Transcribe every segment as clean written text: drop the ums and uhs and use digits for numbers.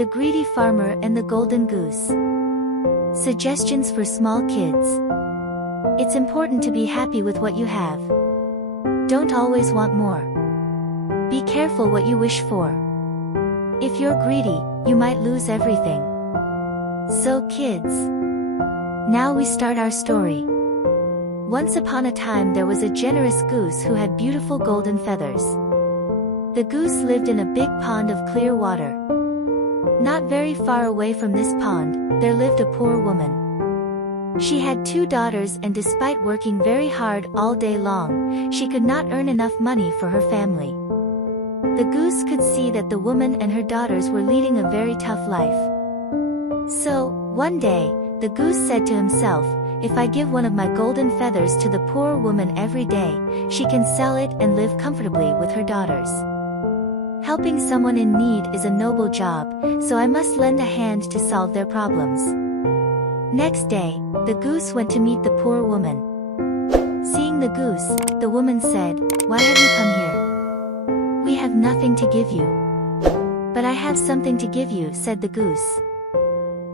The Greedy Farmer and the Golden Goose. Suggestions for small kids. It's important to be happy with what you have. Don't always want more. Be careful what you wish for. If you're greedy, you might lose everything. So kids, now we start our story. Once upon a time there was a generous goose who had beautiful golden feathers. The goose lived in a big pond of clear water. Not very far away from this pond, there lived a poor woman. She had 2 daughters, and despite working very hard all day long, she could not earn enough money for her family. The goose could see that the woman and her daughters were leading a very tough life. So, one day, the goose said to himself, "If I give one of my golden feathers to the poor woman every day, she can sell it and live comfortably with her daughters. Helping someone in need is a noble job, so I must lend a hand to solve their problems." Next day, the goose went to meet the poor woman. Seeing the goose, the woman said, "Why have you come here? We have nothing to give you." "But I have something to give you," said the goose.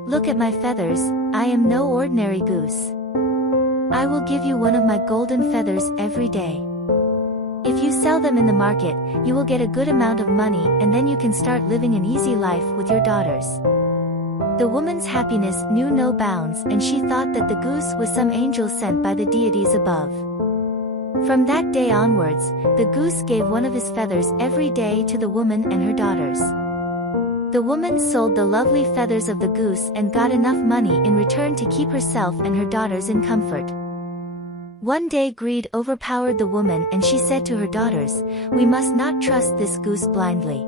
"Look at my feathers, I am no ordinary goose. I will give you one of my golden feathers every day. If you sell them in the market, you will get a good amount of money, and then you can start living an easy life with your daughters." The woman's happiness knew no bounds, and she thought that the goose was some angel sent by the deities above. From that day onwards, the goose gave one of his feathers every day to the woman and her daughters. The woman sold the lovely feathers of the goose and got enough money in return to keep herself and her daughters in comfort. One day greed overpowered the woman, and she said to her daughters, "We must not trust this goose blindly.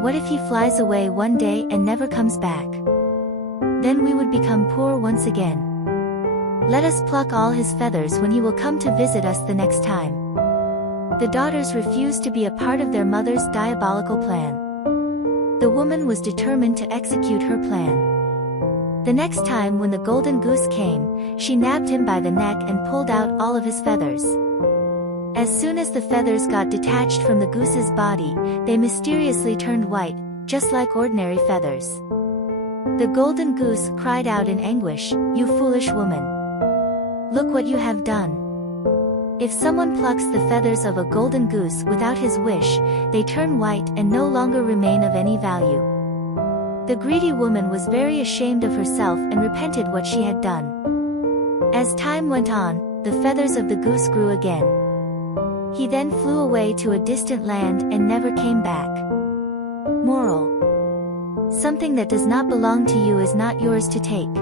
What if he flies away one day and never comes back? Then we would become poor once again. Let us pluck all his feathers when he will come to visit us the next time." The daughters refused to be a part of their mother's diabolical plan. The woman was determined to execute her plan. The next time when the golden goose came, she nabbed him by the neck and pulled out all of his feathers. As soon as the feathers got detached from the goose's body, they mysteriously turned white, just like ordinary feathers. The golden goose cried out in anguish, "You foolish woman! Look what you have done. If someone plucks the feathers of a golden goose without his wish, they turn white and no longer remain of any value." The greedy woman was very ashamed of herself and repented what she had done. As time went on, the feathers of the goose grew again. He then flew away to a distant land and never came back. Moral: something that does not belong to you is not yours to take.